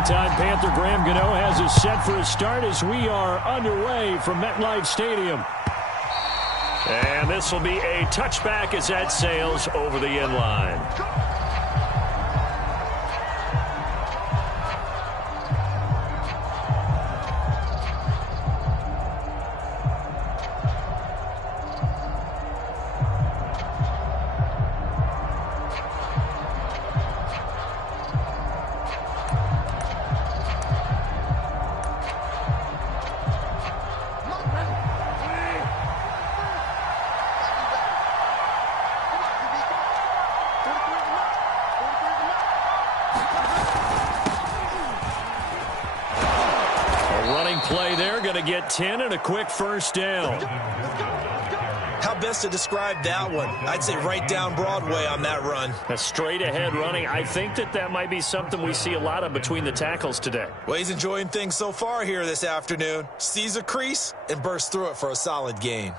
Longtime Panther Graham Gano has us set for a start as we are underway from MetLife Stadium. And this will be a touchback as that sails over the end line. Play there, going to get 10 and a quick first down. How best to describe that one? I'd say right down Broadway on that run. A straight ahead running. I think that might be something we see a lot of between the tackles today. Well, he's enjoying things so far here this afternoon. Sees a crease and bursts through it for a solid gain.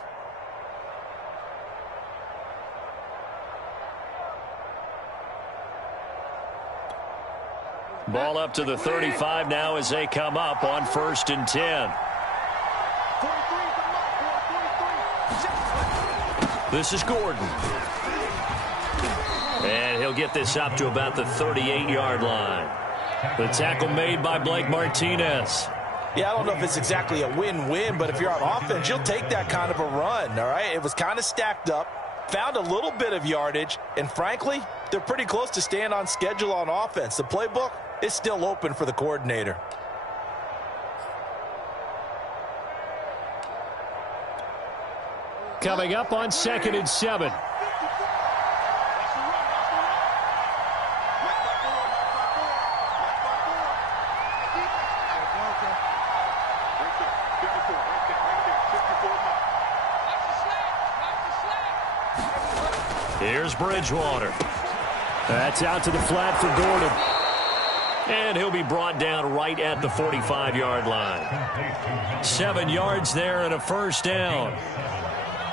Ball up to the 35 now as they come up on 1st and 10. This is Gordon. And he'll get this up to about the 38-yard line. The tackle made by Blake Martinez. Yeah, I don't know if it's exactly a win-win, but if you're on offense, you'll take that kind of a run, all right? It was kind of stacked up, found a little bit of yardage, and frankly, they're pretty close to staying on schedule on offense. The playbook is still open for the coordinator. Coming up on 2nd and 7. Here's Bridgewater. That's out to the flat for Gordon. And he'll be brought down right at the 45-yard line. 7 yards there and a first down.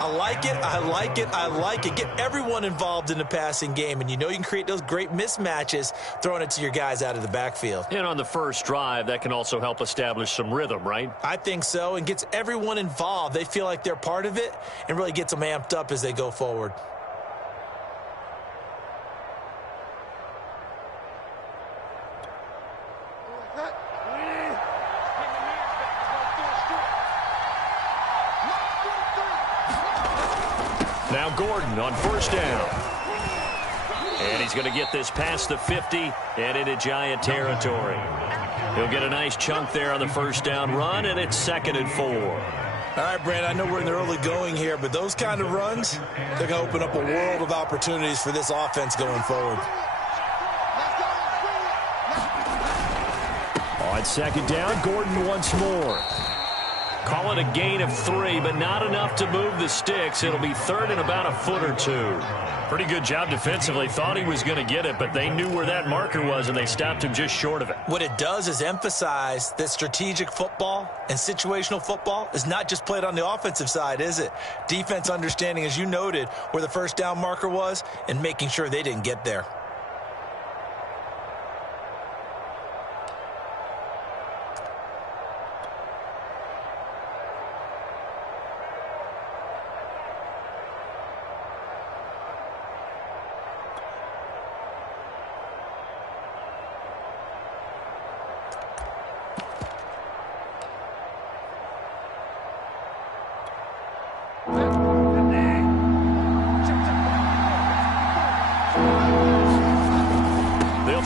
I like it, I like it, I like it. Get everyone involved in the passing game, and you know you can create those great mismatches throwing it to your guys out of the backfield. And on the first drive, that can also help establish some rhythm, right? I think so, and gets everyone involved. They feel like they're part of it and really gets them amped up as they go forward. Now Gordon on first down. And he's going to get this past the 50 and into Giant territory. He'll get a nice chunk there on the first down run, and it's 2nd and 4. All right, Brandon, I know we're in the early going here, but those kind of runs, they're going to open up a world of opportunities for this offense going forward. On 2nd down, Gordon once more. Call it a gain of 3, but not enough to move the sticks. It'll be 3rd and about a foot or 2. Pretty good job defensively. Thought he was going to get it, but they knew where that marker was, and they stopped him just short of it. What it does is emphasize that strategic football and situational football is not just played on the offensive side, is it? Defense understanding, as you noted, where the first down marker was and making sure they didn't get there.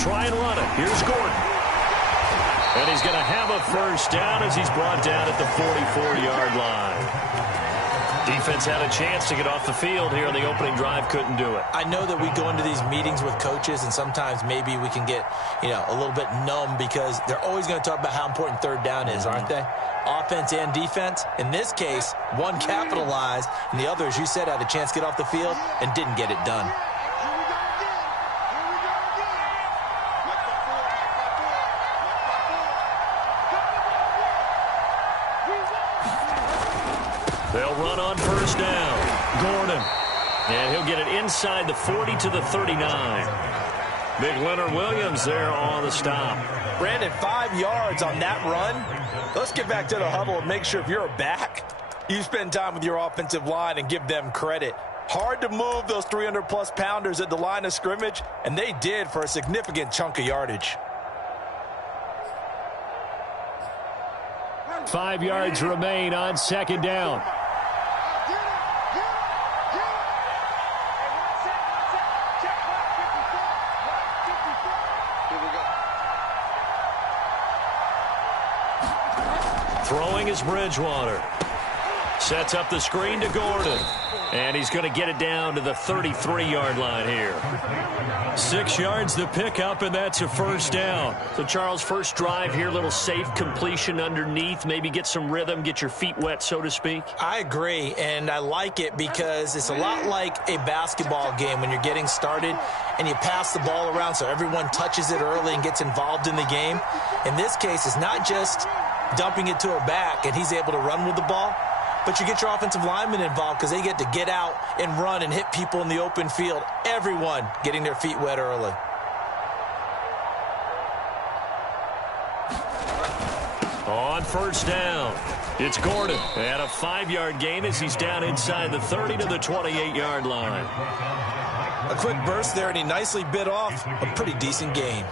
Try and run it. Here's Gordon. And he's going to have a first down as he's brought down at the 44-yard line. Defense had a chance to get off the field here on the opening drive, couldn't do it. I know that we go into these meetings with coaches, and sometimes maybe we can get, a little bit numb because they're always going to talk about how important 3rd down is, aren't they? Offense and defense. In this case, one capitalized, and the other, as you said, had a chance to get off the field and didn't get it done. They'll run on first down. Gordon. And he'll get it inside the 40 to the 39. Big Leonard Williams there on the stop. Brandon, 5 yards on that run. Let's get back to the huddle and make sure if you're a back, you spend time with your offensive line and give them credit. Hard to move those 300-plus pounders at the line of scrimmage, and they did for a significant chunk of yardage. 5 yards remain on second down. Throwing is Bridgewater. Sets up the screen to Gordon. And he's going to get it down to the 33-yard line here. 6 yards the pickup, and that's a first down. So, Charles, first drive here, little safe completion underneath. Maybe get some rhythm, get your feet wet, so to speak. I agree, and I like it because it's a lot like a basketball game when you're getting started and you pass the ball around so everyone touches it early and gets involved in the game. In this case, it's not just dumping it to a back and he's able to run with the ball, but you get your offensive linemen involved because they get to get out and run and hit people in the open field. Everyone getting their feet wet early. On first down, it's Gordon. And a 5-yard gain as he's down inside the 30 to the 28-yard line. A quick burst there, and he nicely bit off a pretty decent gain.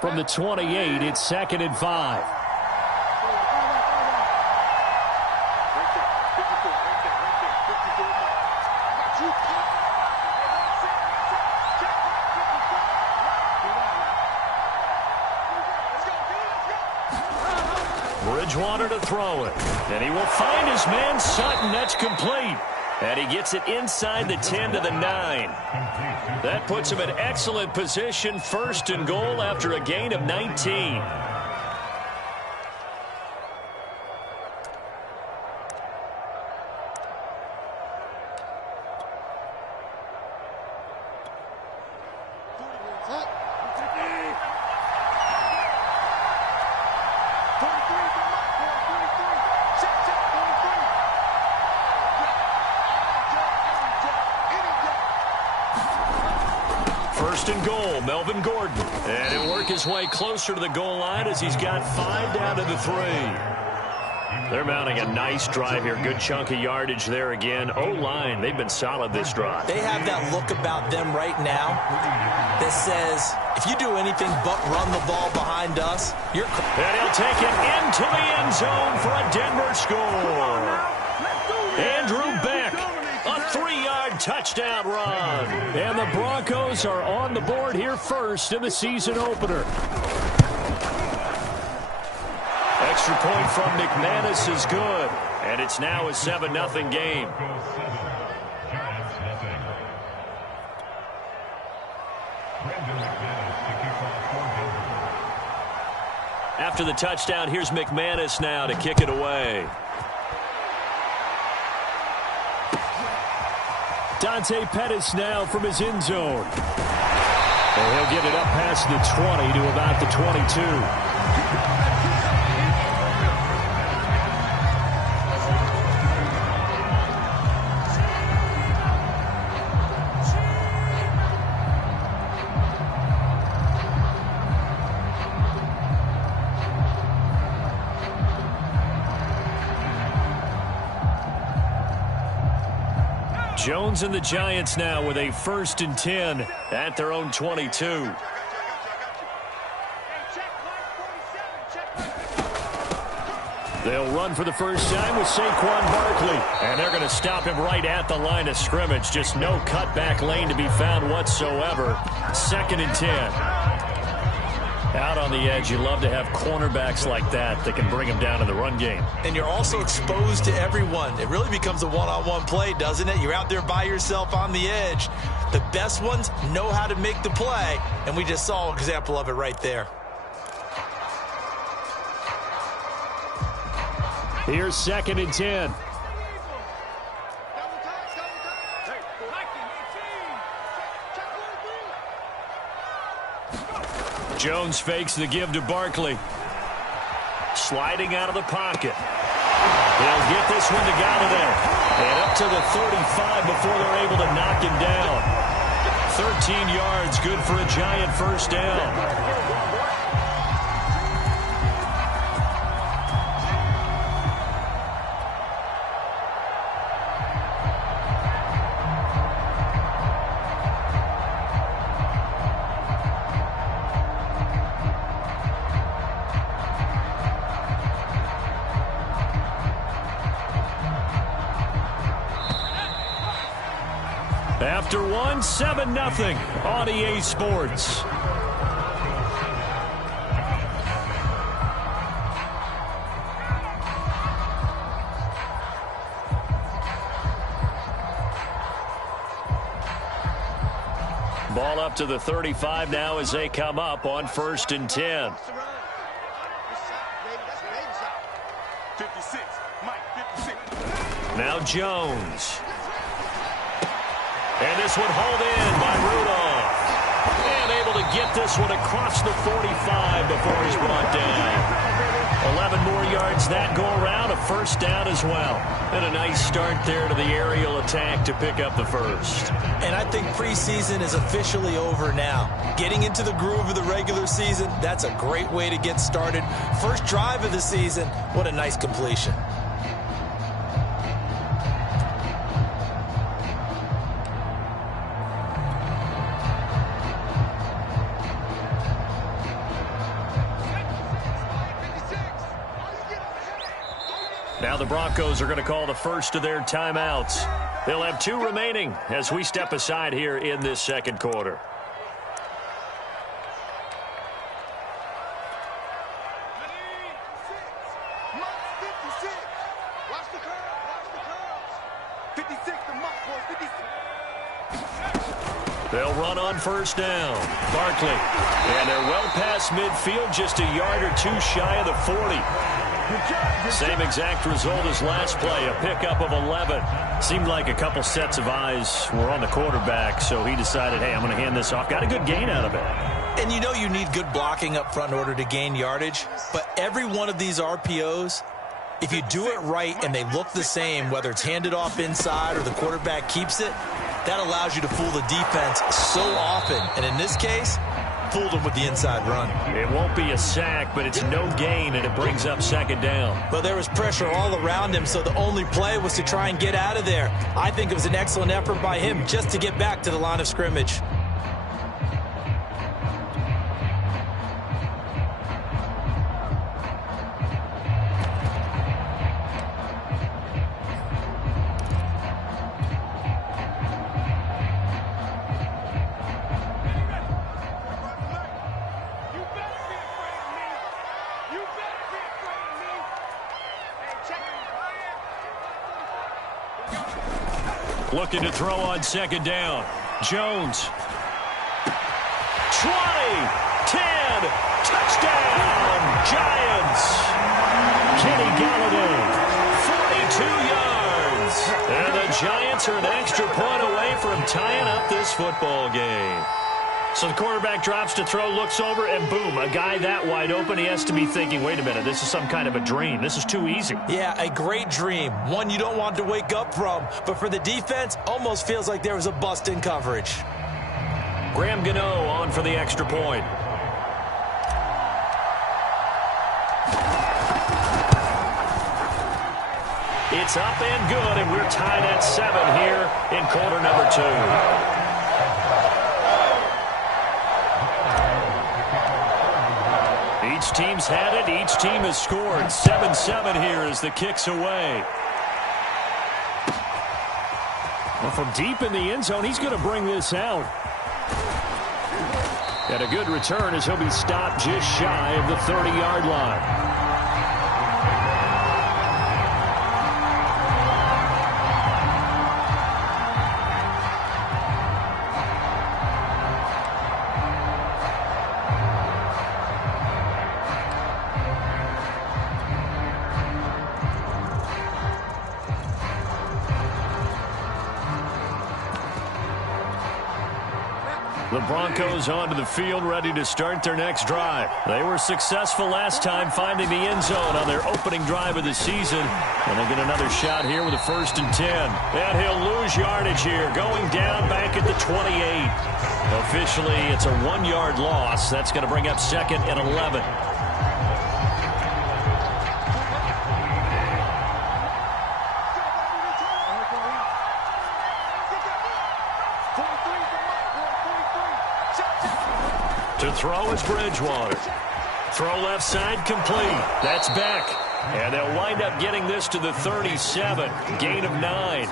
From the 28, it's 2nd and 5. Bridgewater to throw it. And he will find his man Sutton. That's complete. And he gets it inside the 10 to the 9. That puts him in excellent position, 1st and goal after a gain of 19. Melvin Gordon. And he'll work his way closer to the goal line as he's got 5 down to the 3. They're mounting a nice drive here. Good chunk of yardage there again. O-line, they've been solid this drive. They have that look about them right now that says, if you do anything but run the ball behind us, you're... And he'll take it into the end zone for a Denver score. Andrew Beck, a 3-yard touchdown run. And the Broncos are on the board here first in the season opener. Extra point from McManus is good. And it's now a 7-0 game. After the touchdown, here's McManus now to kick it away. Dante Pettis now from his end zone. And he'll get it up past the 20 to about the 22. Jones and the Giants now with a 1st and 10 at their own 22. They'll run for the first time with Saquon Barkley. And they're going to stop him right at the line of scrimmage. Just no cutback lane to be found whatsoever. 2nd and 10. Out on the edge, you love to have cornerbacks like that can bring them down in the run game. And you're also exposed to everyone. It really becomes a one-on-one play, doesn't it? You're out there by yourself on the edge. The best ones know how to make the play, and we just saw an example of it right there. Here's 2nd and 10. Jones fakes the give to Barkley. Sliding out of the pocket. He'll get this one to Galladay. And up to the 35 before they're able to knock him down. 13 yards, good for a Giant first down. After one, 7-0 on EA Sports. Ball up to the 35 now as they come up on 1st and 10. 56, Mike, 56. Now Jones. And this one hauled in by Rudolph. And able to get this one across the 45 before he's brought down. 11 more yards that go around, a first down as well. And a nice start there to the aerial attack to pick up the first. And I think preseason is officially over now. Getting into the groove of the regular season, that's a great way to get started. First drive of the season, what a nice completion. Now the Broncos are going to call the first of their timeouts. They'll have 2 remaining as we step aside here in this second quarter. They'll run on first down. Barkley. And they're well past midfield, just a yard or 2 shy of the 40. Same exact result as last play, a pickup of 11. Seemed like a couple sets of eyes were on the quarterback, so he decided, hey, I'm going to hand this off. Got a good gain out of it. And you know you need good blocking up front in order to gain yardage, but every one of these RPOs, if you do it right and they look the same, whether it's handed off inside or the quarterback keeps it, that allows you to fool the defense so often. And in this case, fooled them with the inside run. It won't be a sack, but it's no gain, and it brings up second down. Well, there was pressure all around him, so the only play was to try and get out of there. I think it was an excellent effort by him just to get back to the line of scrimmage. Looking to throw on second down. Jones. 20, 10, touchdown, Giants. Kenny Galladay, 42 yards. And the Giants are an extra point away from tying up this football game. So the quarterback drops to throw, looks over, and boom, a guy that wide open, he has to be thinking, wait a minute, this is some kind of a dream. This is too easy. Yeah, a great dream. One you don't want to wake up from. But for the defense, almost feels like there was a bust in coverage. Graham Gano on for the extra point. It's up and good, and we're tied at 7 here in quarter number 2. Each team's had it. Each team has scored. 7-7 here as the kick's away. Well, from deep in the end zone, he's going to bring this out. And a good return as he'll be stopped just shy of the 30-yard line. The Broncos onto the field, ready to start their next drive. They were successful last time finding the end zone on their opening drive of the season. And they get another shot here with a 1st and 10. And he'll lose yardage here, going down back at the 28. Officially, it's a 1-yard loss. That's going to bring up 2nd and 11. To throw is Bridgewater. Throw left side complete. That's Beck. And they'll wind up getting this to the 37. Gain of 9.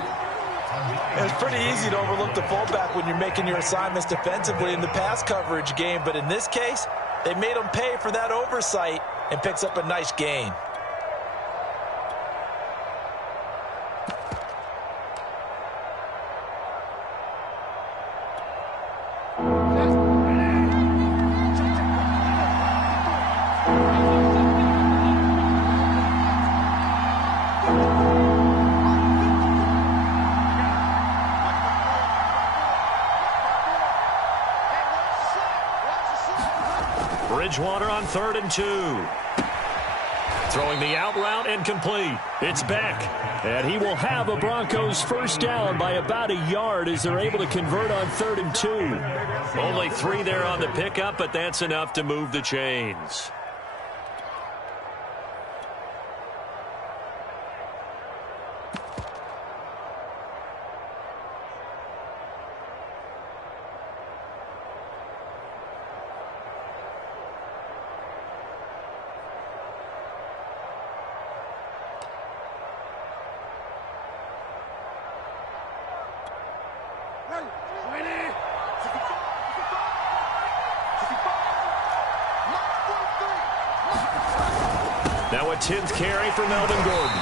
It's pretty easy to overlook the fullback when you're making your assignments defensively in the pass coverage game. But in this case, they made him pay for that oversight and picks up a nice gain. Bridgewater on 3rd and 2. Throwing the out route and complete. It's Beck. And he will have a Broncos first down by about a yard as they're able to convert on 3rd and 2. Only 3 there on the pickup, but that's enough to move the chains. Now a 10th carry for Melvin Gordon.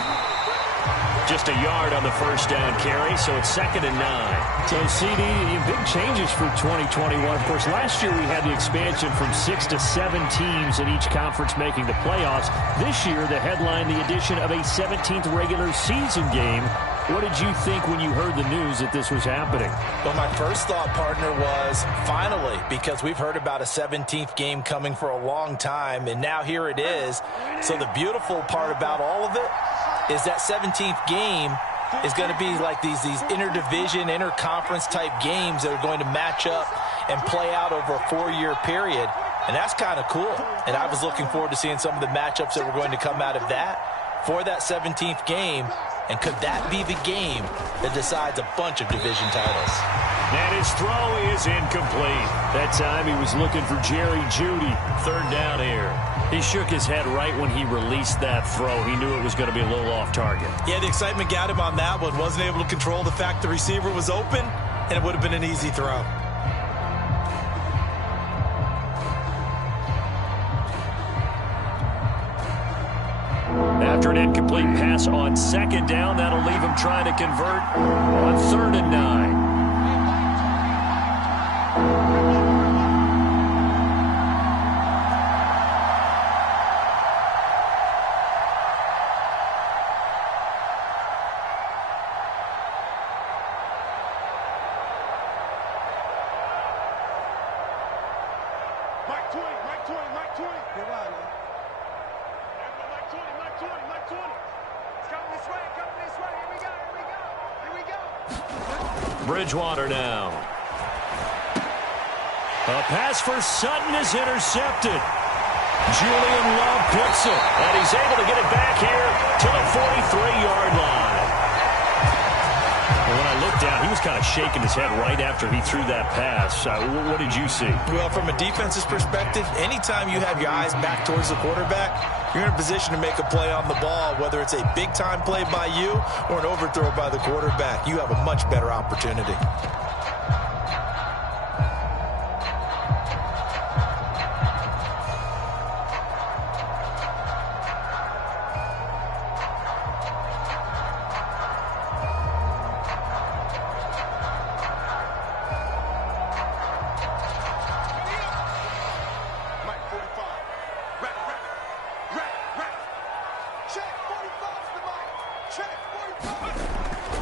Just a yard on the first down carry, so it's 2nd and 9. So, CD, big changes for 2021. Of course, last year we had the expansion from 6 to 7 teams in each conference making the playoffs. This year, the headline, the addition of a 17th regular season game. What did you think when you heard the news that this was happening? Well, my first thought, partner, was finally, because we've heard about a 17th game coming for a long time, and now here it is. So the beautiful part about all of it is that 17th game is going to be like these interdivision, interconference type games that are going to match up and play out over a 4-year period. And that's kind of cool. And I was looking forward to seeing some of the matchups that were going to come out of that for that 17th game. And could that be the game that decides a bunch of division titles? And his throw is incomplete. That time he was looking for Jerry Jeudy. 3rd down here. He shook his head right when he released that throw. He knew it was going to be a little off target. Yeah, the excitement got him on that one. Wasn't able to control the fact the receiver was open, and it would have been an easy throw. After an incomplete pass on 2nd down, that'll leave him trying to convert on 3rd and 9. Mike 20. Get out, man. Mike 20. It's coming this way. Here we go. Bridgewater now. A pass for Sutton is intercepted. Julian Love picks it, and he's able to get it back here to the 43-yard line. When I looked down, he was kind of shaking his head right after he threw that pass. What did you see? Well, from a defense's perspective, anytime you have your eyes back towards the quarterback, you're in a position to make a play on the ball, whether it's a big-time play by you or an overthrow by the quarterback. You have a much better opportunity.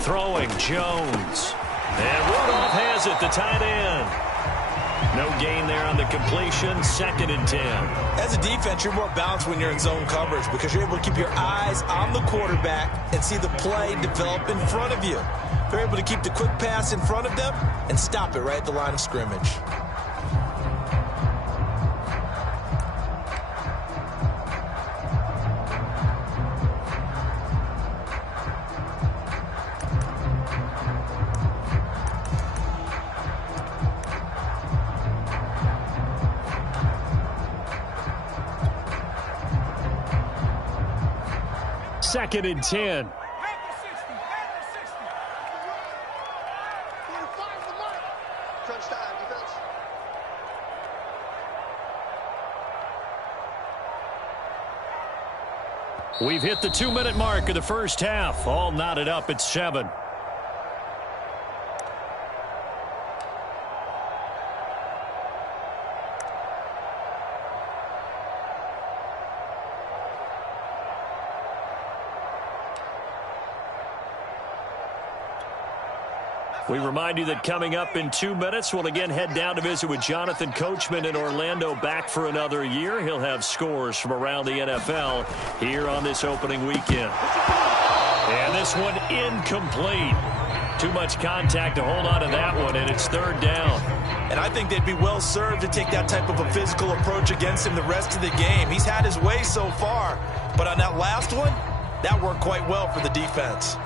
Throwing Jones. And Rudolph has it, the tight end. No gain there on the completion. 2nd and 10. As a defense, you're more balanced when you're in zone coverage because you're able to keep your eyes on the quarterback and see the play develop in front of you. They're able to keep the quick pass in front of them and stop it right at the line of scrimmage. Second and 10. We've hit the 2-minute mark of the first half. All knotted up at 7. We remind you that coming up in 2 minutes, we'll again head down to visit with Jonathan Coachman in Orlando, back for another year. He'll have scores from around the NFL here on this opening weekend. And this one incomplete. Too much contact to hold on to that one, and it's 3rd down. And I think they'd be well served to take that type of a physical approach against him the rest of the game. He's had his way so far, but on that last one, that worked quite well for the defense.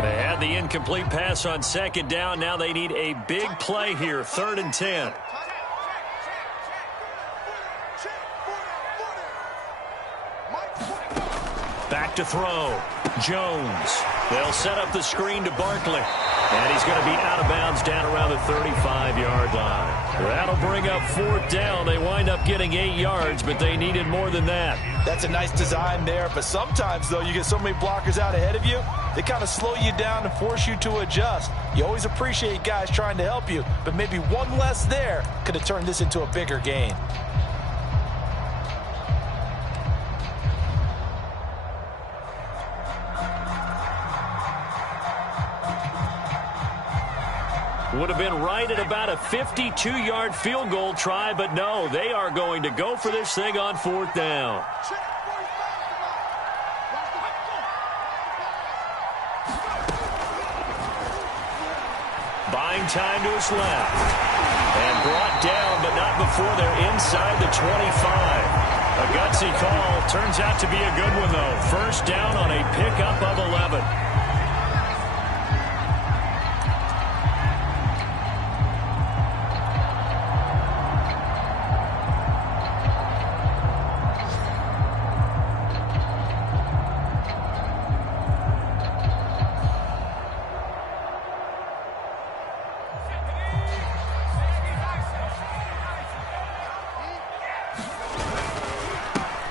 They had the incomplete pass on 2nd down. Now they need a big play here. 3rd and 10. Back to throw. Jones. They'll set up the screen to Barkley. And he's going to be out of bounds down around the 35-yard line. That'll bring up 4th down. They wind up getting 8 yards, but they needed more than that. That's a nice design there, but sometimes, though, you get so many blockers out ahead of you, they kind of slow you down and force you to adjust. You always appreciate guys trying to help you, but maybe one less there could have turned this into a bigger gain. Would have been right at about a 52-yard field goal try, but no, they are going to go for this thing on 4th down. Buying time to his left. And brought down, but not before they're inside the 25. A gutsy call. Turns out to be a good one, though. 1st down on a pickup of 11.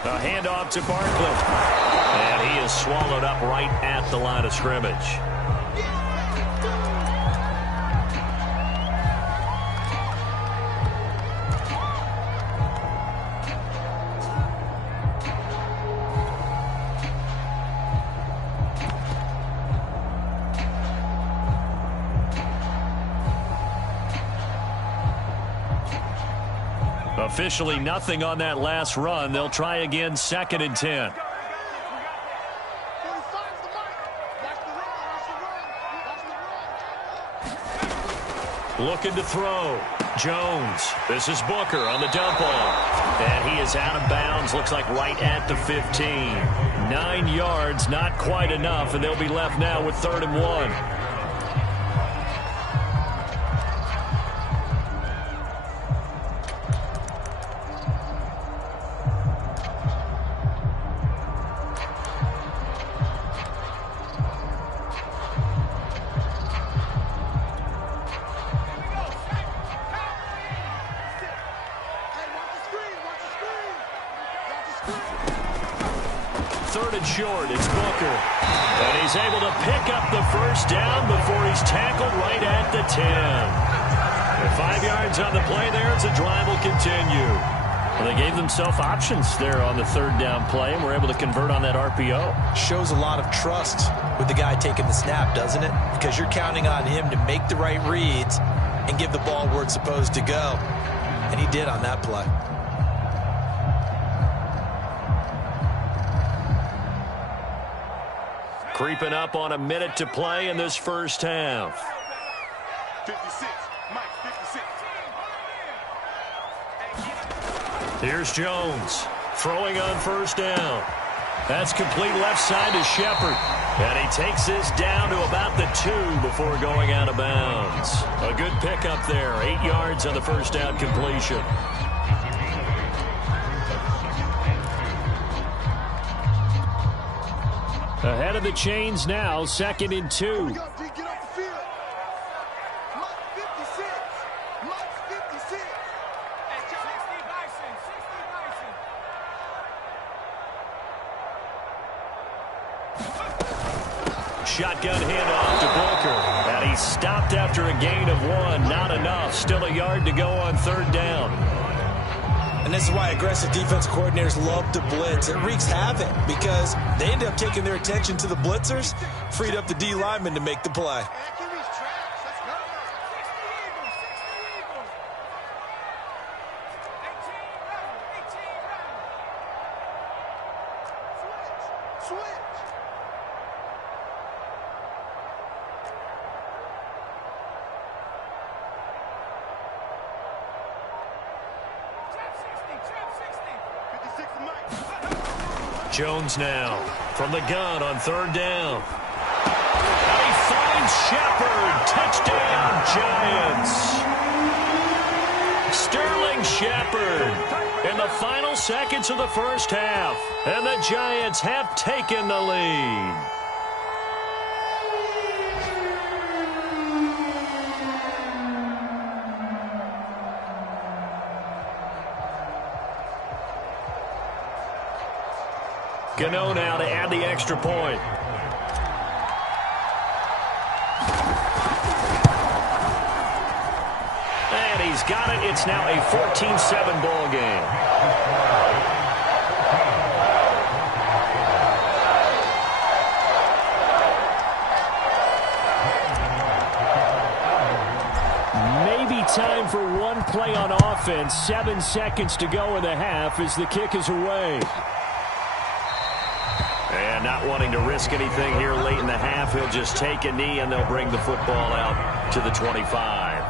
A handoff to Barkley. And he is swallowed up right at the line of scrimmage. Officially nothing on that last run. They'll try again, 2nd and 10. Looking to throw. Jones. This is Booker on the dump off. And he is out of bounds. Looks like right at the 15. 9 yards, not quite enough, and they'll be left now with 3rd and 1. Short, it's Booker. And he's able to pick up the 1st down before he's tackled right at the 10. And 5 yards on the play there as the drive will continue. Well, they gave themselves options there on the third down play and were able to convert on that RPO. Shows a lot of trust with the guy taking the snap, doesn't it? Because you're counting on him to make the right reads and give the ball where it's supposed to go. And he did on that play. Creeping up on a minute to play in this first half. 56. Mike, 56. Here's Jones throwing on first down. That's complete left side to Shepard. And he takes this down to about the 2 before going out of bounds. A good pickup there. 8 yards on the first down completion. Ahead of the chains now, 2nd and 2. Get off the field. Mike, 56. Mike, 56. Hey, 60 Bison. 60 Bison. Shotgun handoff to Booker. And he's stopped after a gain of 1. Not enough. Still a yard to go on third down. And this is why aggressive defense coordinators love to blitz. It wreaks havoc because they end up taking their attention to the blitzers, freed up the D lineman to make the play. Jones now from the gun on third down. And he finds Shepard. Touchdown, Giants. Sterling Shepard in the final seconds of the first half. And the Giants have taken the lead. Gano now to add the extra point. And he's got it. It's now a 14-7 ball game. Maybe time for one play on offense. 7 seconds to go in the half as the kick is away. And not wanting to risk anything here late in the half, he'll just take a knee and they'll bring the football out to the 25.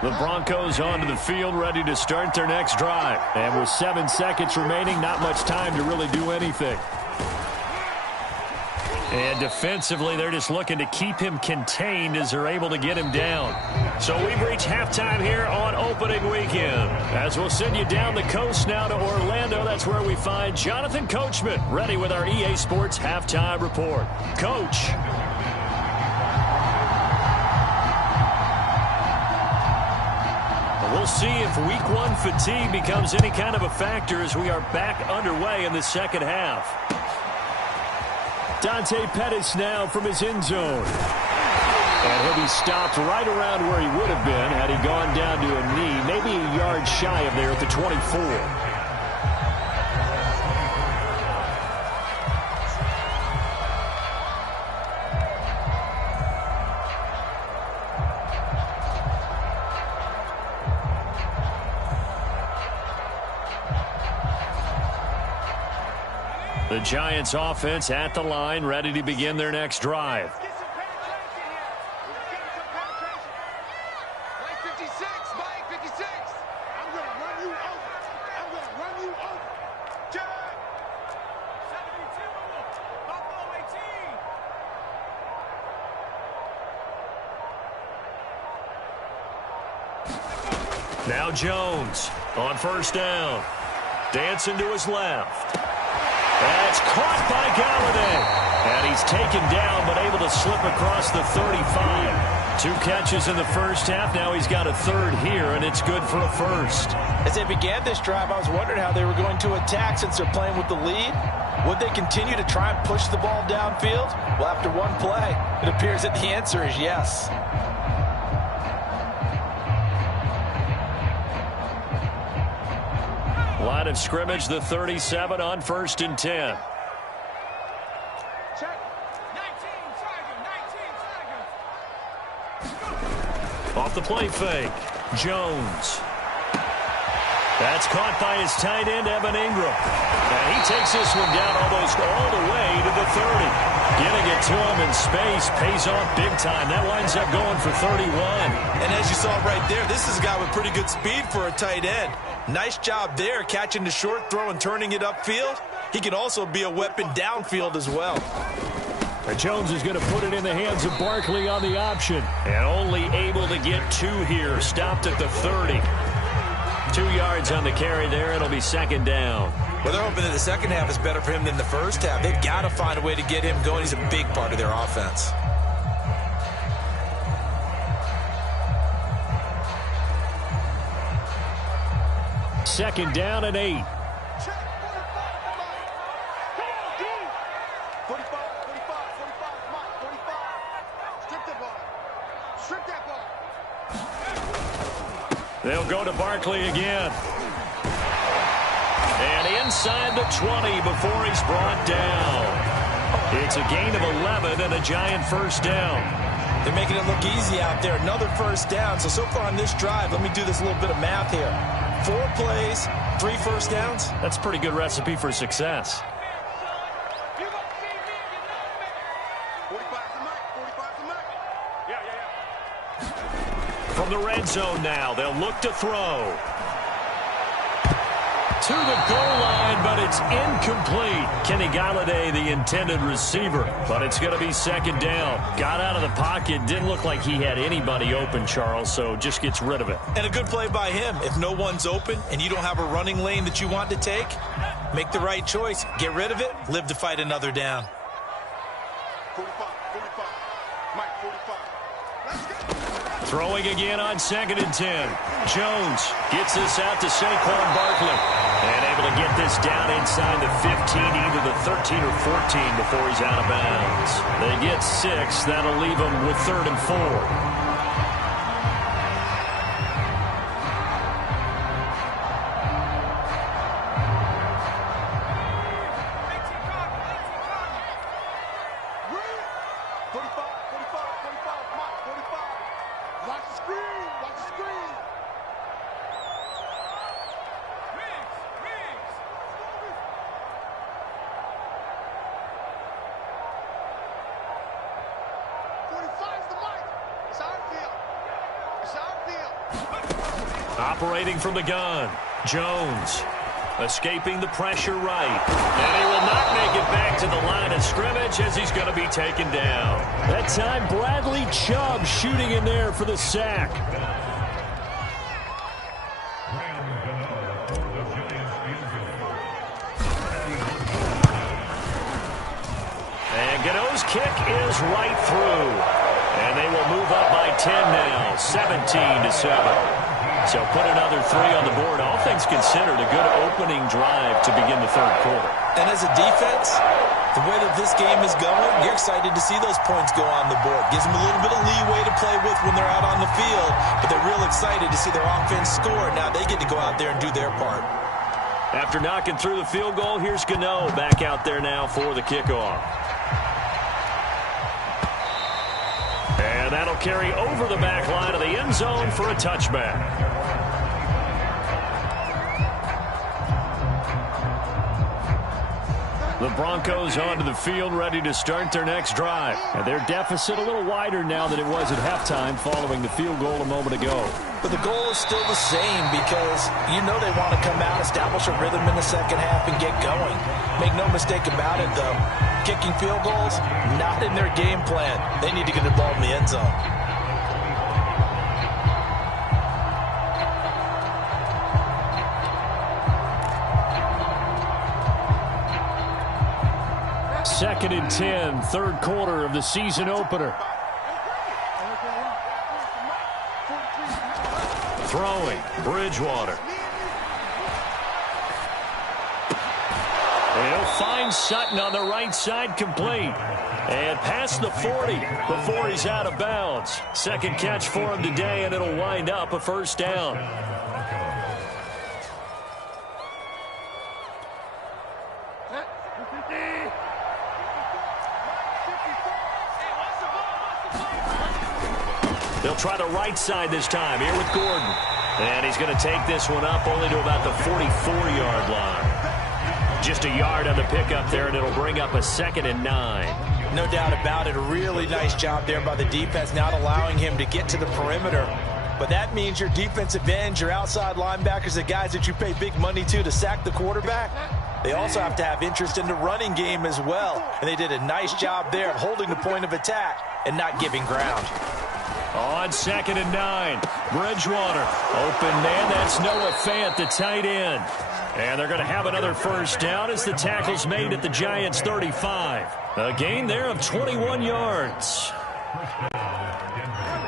The Broncos onto the field, ready to start their next drive. And with 7 seconds remaining, not much time to really do anything. And defensively, they're just looking to keep him contained as they're able to get him down. So we've reached halftime here on opening weekend. As we'll send you down the coast now to Orlando, that's where we find Jonathan Coachman, ready with our EA Sports Halftime Report. Coach. We'll see if week 1 fatigue becomes any kind of a factor as we are back underway in the second half. Dante Pettis now from his end zone. And he'll be stopped right around where he would have been had he gone down to a knee, maybe a yard shy of there at the 24. The Giants offense at the line, ready to begin their next drive. Get some penetration here. Get some penetration. Mike 56, Mike 56. I'm going to run you over. I'm going to run you over. Jump. 72. Buffalo 18. Now Jones on first down. Dancing to his left. That's caught by Galladay. And he's taken down but able to slip across the 35. 2 catches in the first half. Now he's got a third here, and it's good for a first. As they began this drive, I was wondering how they were going to attack since they're playing with the lead. Would they continue to try and push the ball downfield? Well, after one play, it appears that the answer is yes. Line of scrimmage, the 37 on 1st and 10. Off the play fake, Jones. That's caught by his tight end, Evan Ingram. And he takes this one down almost all the way to the 30. Getting it to him in space pays off big time. That winds up going for 31. And as you saw right there, this is a guy with pretty good speed for a tight end. Nice job there, catching the short throw and turning it upfield. He can also be a weapon downfield as well. Jones is going to put it in the hands of Barkley on the option. And only able to get 2 here. Stopped at the 30. 2 yards on the carry there. It'll be 2nd down. Well, they're hoping that the second half is better for him than the first half. They've got to find a way to get him going. He's a big part of their offense. Second down and 8. They'll go to Barkley again. And inside the 20 before he's brought down. It's a gain of 11 and a giant first down. They're making it look easy out there. Another first down. So far on this drive, let me do this little bit of math here. 4 plays, 3 first downs. That's a pretty good recipe for success. From the red zone now, they'll look to throw. To the goal line, but it's incomplete. Kenny Galladay, the intended receiver, but it's going to be 2nd down. Got out of the pocket, didn't look like he had anybody open, Charles, so just gets rid of it. And a good play by him. If no one's open and you don't have a running lane that you want to take, make the right choice. Get rid of it, live to fight another down. 45, Mike, 45. Let's go. Throwing again on 2nd and 10. Jones gets this out to Saquon Barkley. And able to get this down inside the 15, either the 13 or 14 before he's out of bounds. They get 6. That'll leave them with 3rd and 4. Operating from the gun, Jones escaping the pressure right. And he will not make it back to the line of scrimmage as he's going to be taken down. That time, Bradley Chubb shooting in there for the sack. And Gano's kick is right through. And they will move up by 10 now, 17-7. So put another 3 on the board. All things considered, a good opening drive to begin the 3rd quarter. And as a defense, the way that this game is going, you're excited to see those points go on the board. Gives them a little bit of leeway to play with when they're out on the field, but they're real excited to see their offense score. Now they get to go out there and do their part. After knocking through the field goal, here's Gano back out there now for the kickoff. And that'll carry over the back line of the end zone for a touchback. The Broncos onto the field, ready to start their next drive. And their deficit a little wider now than it was at halftime following the field goal a moment ago. But the goal is still the same because you know they want to come out, establish a rhythm in the second half, and get going. Make no mistake about it, though. Kicking field goals, not in their game plan. They need to get the ball in the end zone. Second and 10, 3rd quarter of the season opener. Throwing, Bridgewater. He'll find Sutton on the right side, complete. And past the 40 before he's out of bounds. Second catch for him today, and it'll wind up a first down. They'll try the right side this time, here with Gordon. And he's going to take this one up only to about the 44-yard line. Just a yard on the pickup there, and it'll bring up a 2nd and 9. No doubt about it. A really nice job there by the defense, not allowing him to get to the perimeter. But that means your defensive ends, your outside linebackers, the guys that you pay big money to sack the quarterback, they also have to have interest in the running game as well. And they did a nice job there of holding the point of attack and not giving ground. On 2nd and 9, Bridgewater. Open man, that's Noah Fant, the tight end. And they're going to have another first down as the tackle's made at the Giants' 35. A gain there of 21 yards.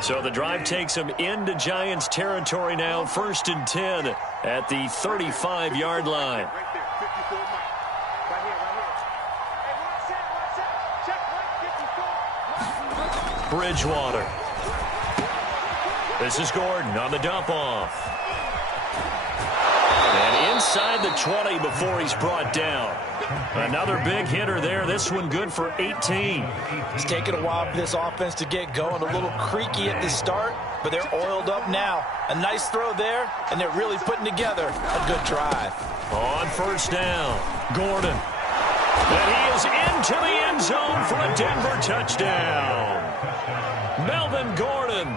So the drive takes them into Giants territory now, 1st and 10 at the 35-yard line. Bridgewater. This is Gordon on the dump-off. And inside the 20 before he's brought down. Another big hitter there. This one good for 18. It's taken a while for this offense to get going. A little creaky at the start, but they're oiled up now. A nice throw there, and they're really putting together a good drive. On first down, Gordon. And he is into the end zone for a Denver touchdown. Melvin Gordon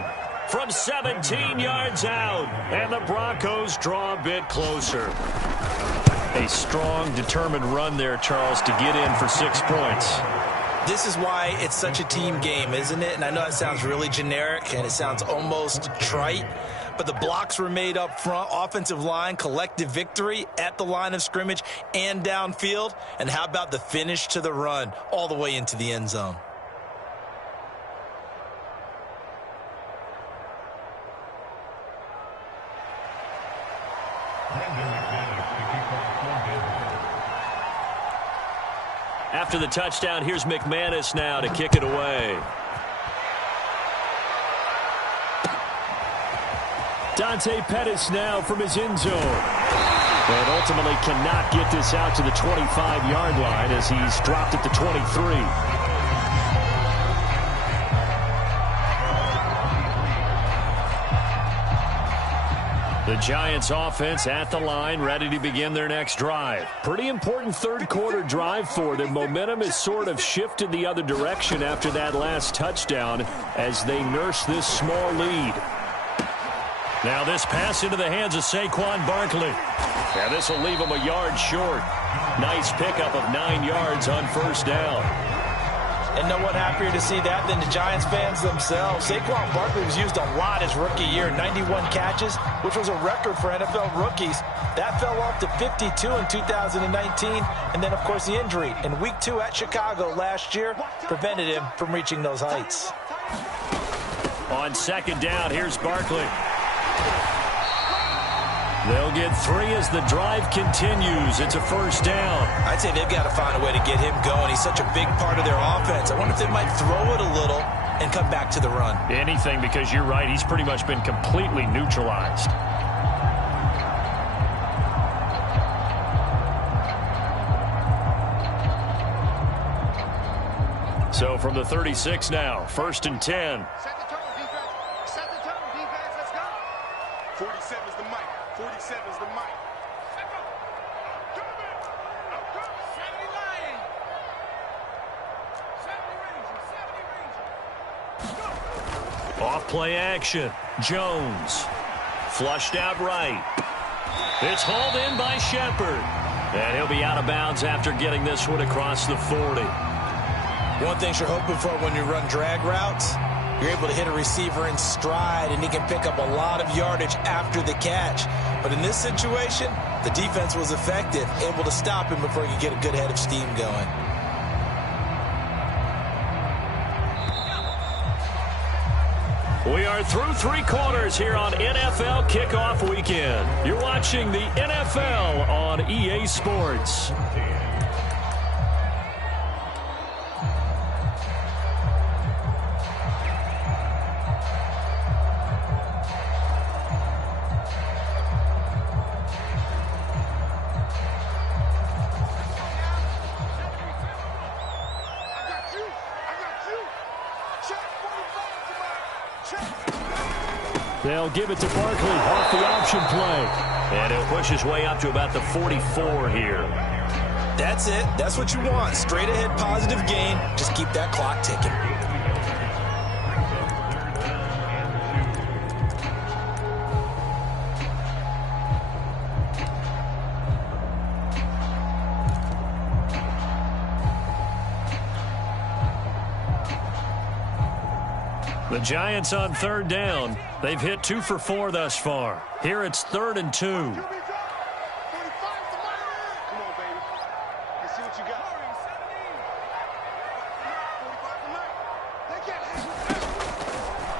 from 17 yards out, and the Broncos draw a bit closer. A strong, determined run there, Charles, to get in for 6 points. This is why it's such a team game, isn't it? And I know it sounds really generic, and it sounds almost trite, but the blocks were made up front, offensive line, collective victory at the line of scrimmage and downfield. And how about the finish to the run all the way into the end zone? After the touchdown, here's McManus now to kick it away. Dante Pettis now from his end zone. And ultimately cannot get this out to the 25-yard line as he's dropped at the 23. The Giants offense at the line, ready to begin their next drive. Pretty important third quarter drive for them. Momentum has sort of shifted the other direction after that last touchdown as they nurse this small lead. Now this pass into the hands of Saquon Barkley. Yeah, this will leave him a yard short. Nice pickup of 9 yards on first down. And no one happier to see that than the Giants fans themselves. Saquon Barkley was used a lot his rookie year, 91 catches, which was a record for NFL rookies. That fell off to 52 in 2019. And then, of course, the injury in Week 2 at Chicago last year prevented him from reaching those heights. On second down, here's Barkley. They'll get 3 as the drive continues. It's a first down. I'd say they've got to find a way to get him going. He's such a big part of their offense. I wonder if they might throw it a little and come back to the run. Anything, because you're right. He's pretty much been completely neutralized. So from the 36 now, 1st and 10. Set the tone, defense. Set the tone, defense. Let's go. 47 is the mic. 47 is the mic. Let's go. Come in. 70 Lion. 70 Ranger. 70 Ranger. Go. Off play action. Jones. Flushed out right. It's hauled in by Shepard. And he'll be out of bounds after getting this one across the 40. One thing you're hoping for when you run drag routes, you're able to hit a receiver in stride, and he can pick up a lot of yardage after the catch. But in this situation, the defense was effective, able to stop him before he could get a good head of steam going. We are through 3 quarters here on NFL Kickoff Weekend. You're watching the NFL on EA Sports. They'll give it to Barkley off the option play. And he'll push his way up to about the 44 here. That's it. That's what you want. Straight ahead positive gain. Just keep that clock ticking. The Giants on 3rd down. They've hit 2 for 4 thus far. Here it's 3rd and 2. Come on, baby. Let's see what you got.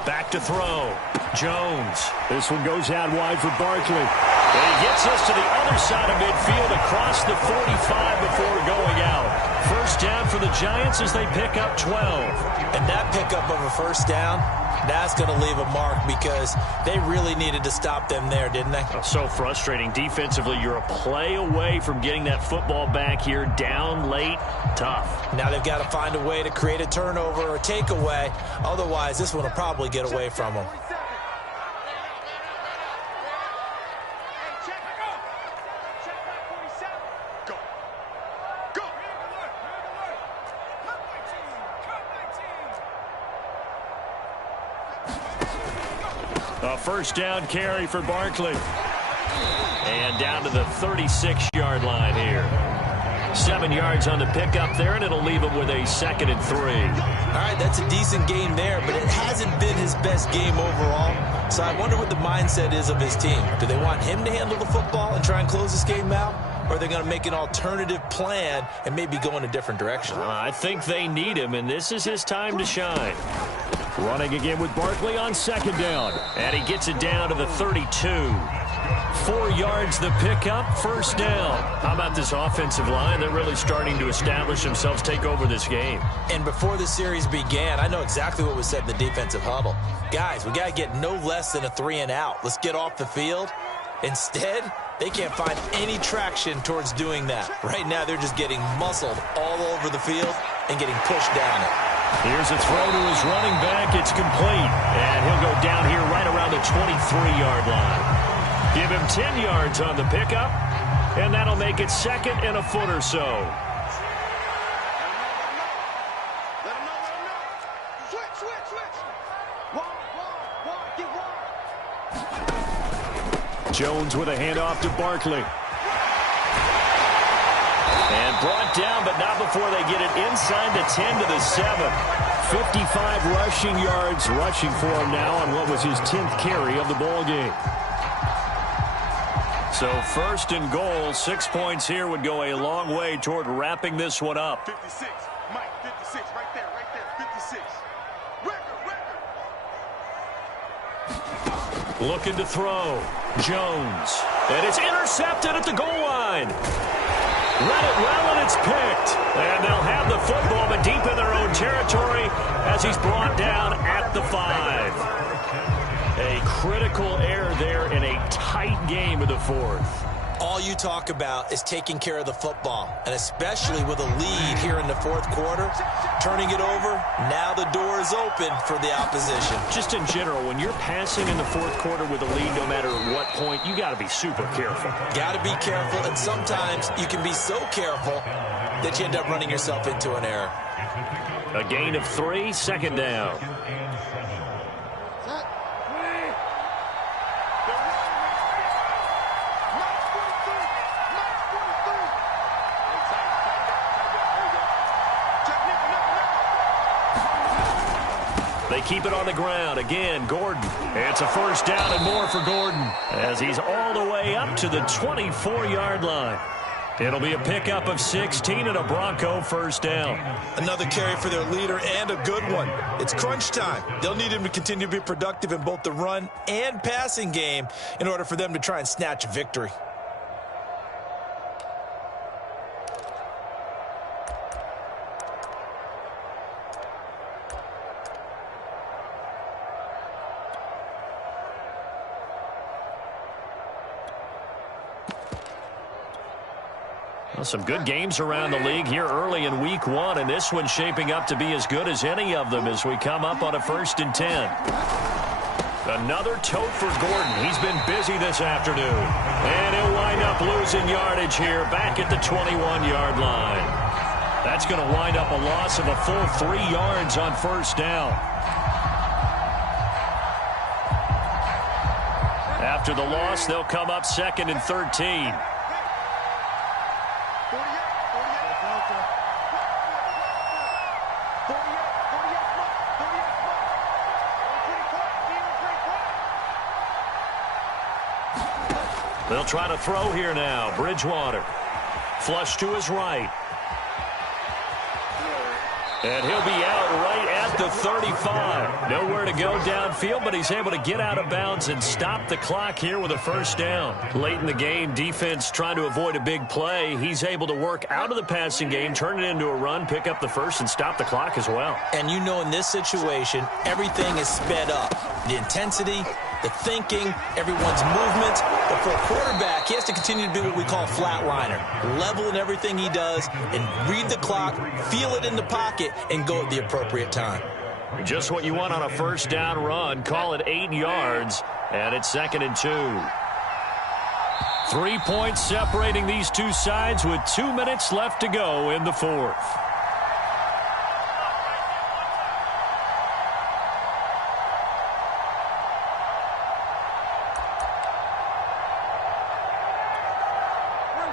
Back to throw. Jones. This one goes out wide for Barkley. And he gets us to the other side of midfield across the 45 before going out. First down for the Giants as they pick up 12. And that pickup of a first down, that's going to leave a mark because they really needed to stop them there, didn't they? So frustrating. Defensively, you're a play away from getting that football back here. Down late, tough. Now they've got to find a way to create a turnover or a takeaway. Otherwise, this one will probably get away from them. A first down carry for Barkley. And down to the 36-yard line here. 7 yards on the pickup there, and it'll leave him with a 2nd and 3. All right, that's a decent game there, but it hasn't been his best game overall. So I wonder what the mindset is of his team. Do they want him to handle the football and try and close this game out? Or are they going to make an alternative plan and maybe go in a different direction? I think they need him, and this is his time to shine. Running again with Barkley on 2nd down. And he gets it down to the 32. 4 yards the pickup, first down. How about this offensive line? They're really starting to establish themselves, take over this game. And before the series began, I know exactly what was said in the defensive huddle. Guys, we got to get no less than a 3 and out. Let's get off the field. Instead, they can't find any traction towards doing that. Right now, they're just getting muscled all over the field and getting pushed down it. Here's a throw to his running back. It's complete. And he'll go down here right around the 23-yard line. Give him 10 yards on the pickup, and that'll make it 2nd and a foot or so. Let him know. Switch. Wide, get wide. Jones with a handoff to Barkley. And brought down, but not before they get it inside the 10 to the 7. 55 rushing yards rushing for him now on what was his 10th carry of the ball game. So 1st and goal, 6 points here would go a long way toward wrapping this one up. 56, Mike, 56, right there, 56. Record. Looking to throw. Jones. And it's intercepted at the goal line. Read it well, and it's picked. And they'll have the football, but deep in their own territory as he's brought down at the 5. A critical error there in a tight game of the 4th. All you talk about is taking care of the football, and especially with a lead here in the 4th quarter, turning it over, now the door is open for the opposition. Just in general, when you're passing in the 4th quarter with a lead, no matter at what point, you got to be super careful. Got to be careful, and sometimes you can be so careful that you end up running yourself into an error. A gain of 3, 2nd down. They keep it on the ground. Again, Gordon. It's a first down and more for Gordon as he's all the way up to the 24-yard line. It'll be a pickup of 16 and a Bronco first down. Another carry for their leader and a good one. It's crunch time. They'll need him to continue to be productive in both the run and passing game in order for them to try and snatch a victory. Well, some good games around the league here early in week 1, and this one's shaping up to be as good as any of them as we come up on a 1st and 10. Another tote for Gordon. He's been busy this afternoon. And he'll wind up losing yardage here back at the 21-yard line. That's going to wind up a loss of a full 3 yards on first down. After the loss, they'll come up 2nd and 13. They'll try to throw here now. Bridgewater. Flush to his right. And he'll be out right at the 35. Nowhere to go downfield, but he's able to get out of bounds and stop the clock here with a first down. Late in the game, defense trying to avoid a big play. He's able to work out of the passing game, turn it into a run, pick up the first, and stop the clock as well. And you know in this situation, everything is sped up. The intensity, the thinking, everyone's movement. But for a quarterback, he has to continue to be what we call flatliner. Level in everything he does and read the clock, feel it in the pocket, and go at the appropriate time. Just what you want on a first down run. Call it 8 yards, and it's 2nd and 2. 3 points separating these two sides with 2 minutes left to go in the 4th.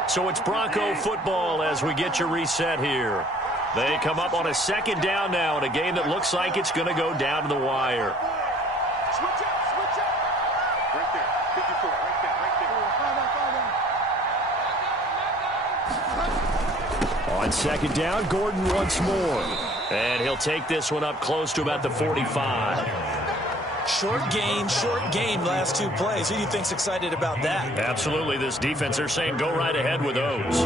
So it's Bronco football as we get you reset here. They come up on a 2nd down now in a game that looks like it's going to go down to the wire. Switch up, switch up. Right there, 54, right there, right there. On 2nd down, Gordon once more. And he'll take this one up close to about the 45. Short gain last 2 plays. Who do you think's excited about that? Absolutely. This defense, they're saying go right ahead with those.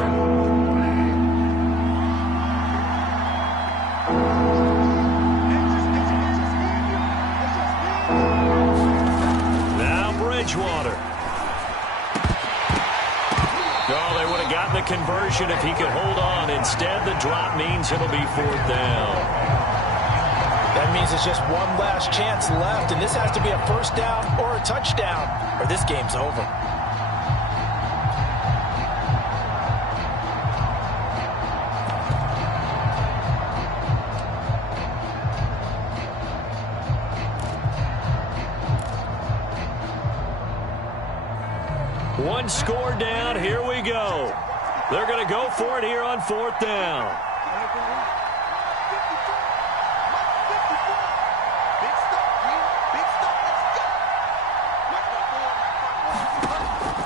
Now Bridgewater. Oh, they would have gotten the conversion if he could hold on. Instead, the drop means it'll be 4th down. That means it's just one last chance left, and this has to be a first down or a touchdown, or this game's over. One score down. Here we go. They're going to go for it here on 4th down.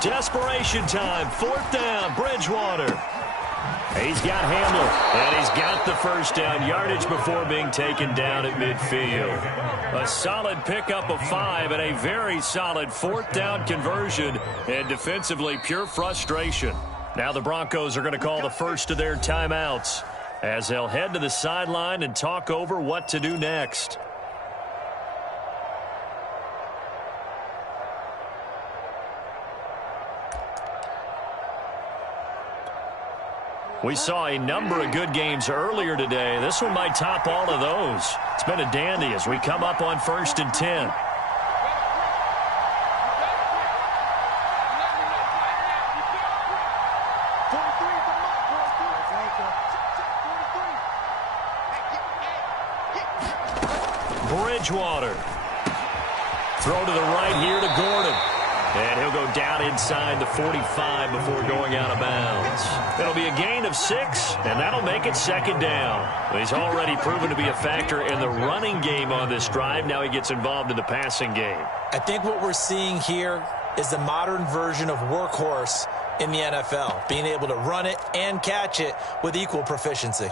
Desperation time. 4th down. Bridgewater. He's got Hamler, and he's got the first down. Yardage before being taken down at midfield. A solid pickup of 5 and a very solid 4th down conversion. And defensively, pure frustration. Now the Broncos are going to call the first of their timeouts as they'll head to the sideline and talk over what to do next. We saw a number of good games earlier today. This one might top all of those. It's been a dandy as we come up on 1st and 10. Bridgewater. Throw to the right here to Gordon. And he'll go down inside the 45 before going out of bounds. It'll be a gain of 6, and that'll make it 2nd down. He's already proven to be a factor in the running game on this drive. Now he gets involved in the passing game. I think what we're seeing here is the modern version of workhorse in the NFL, being able to run it and catch it with equal proficiency.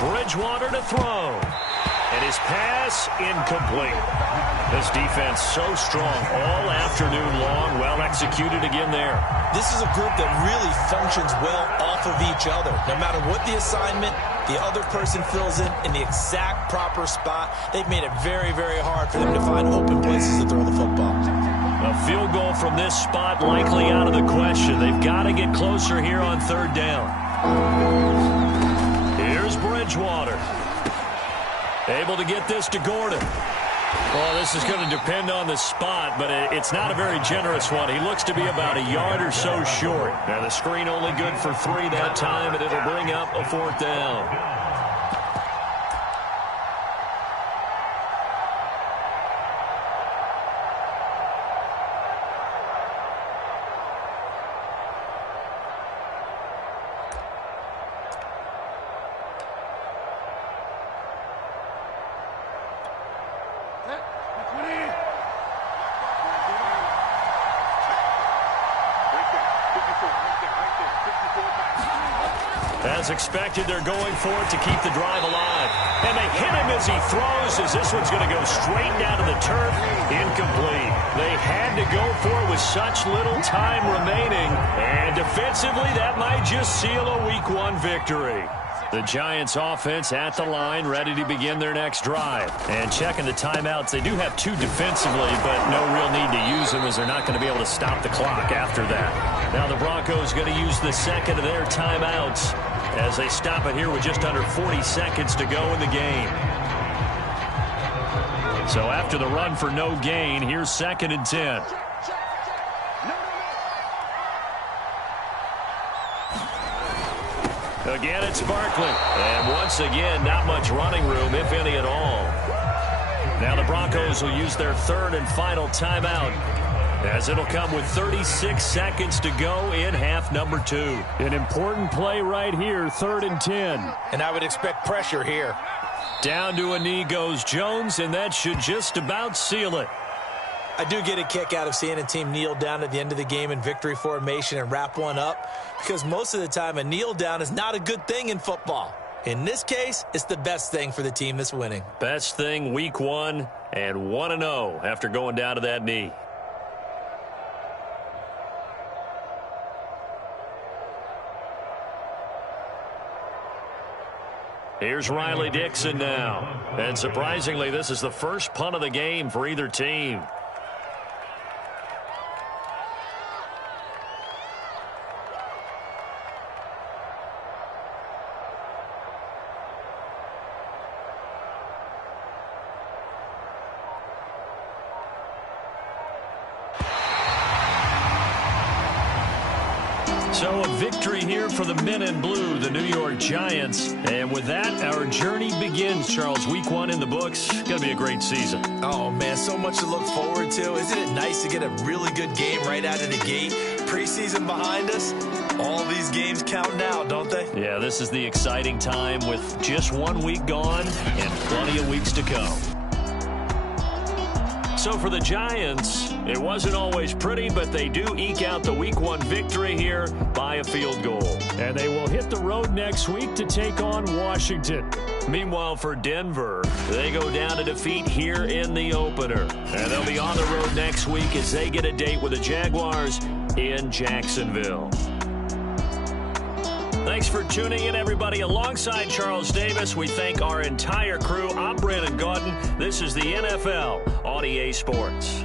Bridgewater to throw. And his pass incomplete. This defense so strong all afternoon long. Well executed again there. This is a group that really functions well off of each other. No matter what the assignment, the other person fills in the exact proper spot. They've made it very, very hard for them to find open places to throw the football. A field goal from this spot likely out of the question. They've got to get closer here on third down. Here's Bridgewater. Able to get this to Gordon. Well, this is going to depend on the spot, but it's not a very generous one. He looks to be about a yard or so short. Now, the screen only good for 3 that time, and it'll bring up a 4th down. As expected, they're going for it to keep the drive alive. And they hit him as he throws, as this one's going to go straight down to the turf. Incomplete. They had to go for it with such little time remaining. And defensively, that might just seal a Week 1 victory. The Giants offense at the line, ready to begin their next drive. And checking the timeouts, they do have 2 defensively, but no real need to use them as they're not going to be able to stop the clock after that. Now the Broncos going to use the second of their timeouts as they stop it here with just under 40 seconds to go in the game. So after the run for no gain, here's 2nd and 10. Again, it's Barkley. And once again, not much running room, if any at all. Now the Broncos will use their 3rd and final timeout, as it'll come with 36 seconds to go in half number 2. An important play right here, 3rd and 10. And I would expect pressure here. Down to a knee goes Jones, and that should just about seal it. I do get a kick out of seeing a team kneel down at the end of the game in victory formation and wrap one up, because most of the time a kneel down is not a good thing in football. In this case, it's the best thing for the team that's winning. Best thing Week 1 and 1-0 after going down to that knee. Here's Riley Dixon now. And surprisingly, this is the first punt of the game for either team. So a victory here for the men in blue, the New York Giants. And with that, our journey begins, Charles. Week 1 in the books. Going to be a great season. Oh, man, so much to look forward to. Isn't it nice to get a really good game right out of the gate? Preseason behind us. All these games count now, don't they? Yeah, this is the exciting time with just 1 week gone and plenty of weeks to come. So for the Giants, it wasn't always pretty, but they do eke out the Week 1 victory here by a field goal. And they will hit the road next week to take on Washington. Meanwhile, for Denver, they go down to defeat here in the opener. And they'll be on the road next week as they get a date with the Jaguars in Jacksonville. Thanks for tuning in, everybody. Alongside Charles Davis, we thank our entire crew. I'm Brandon Gaudin. This is the NFL on EA Sports.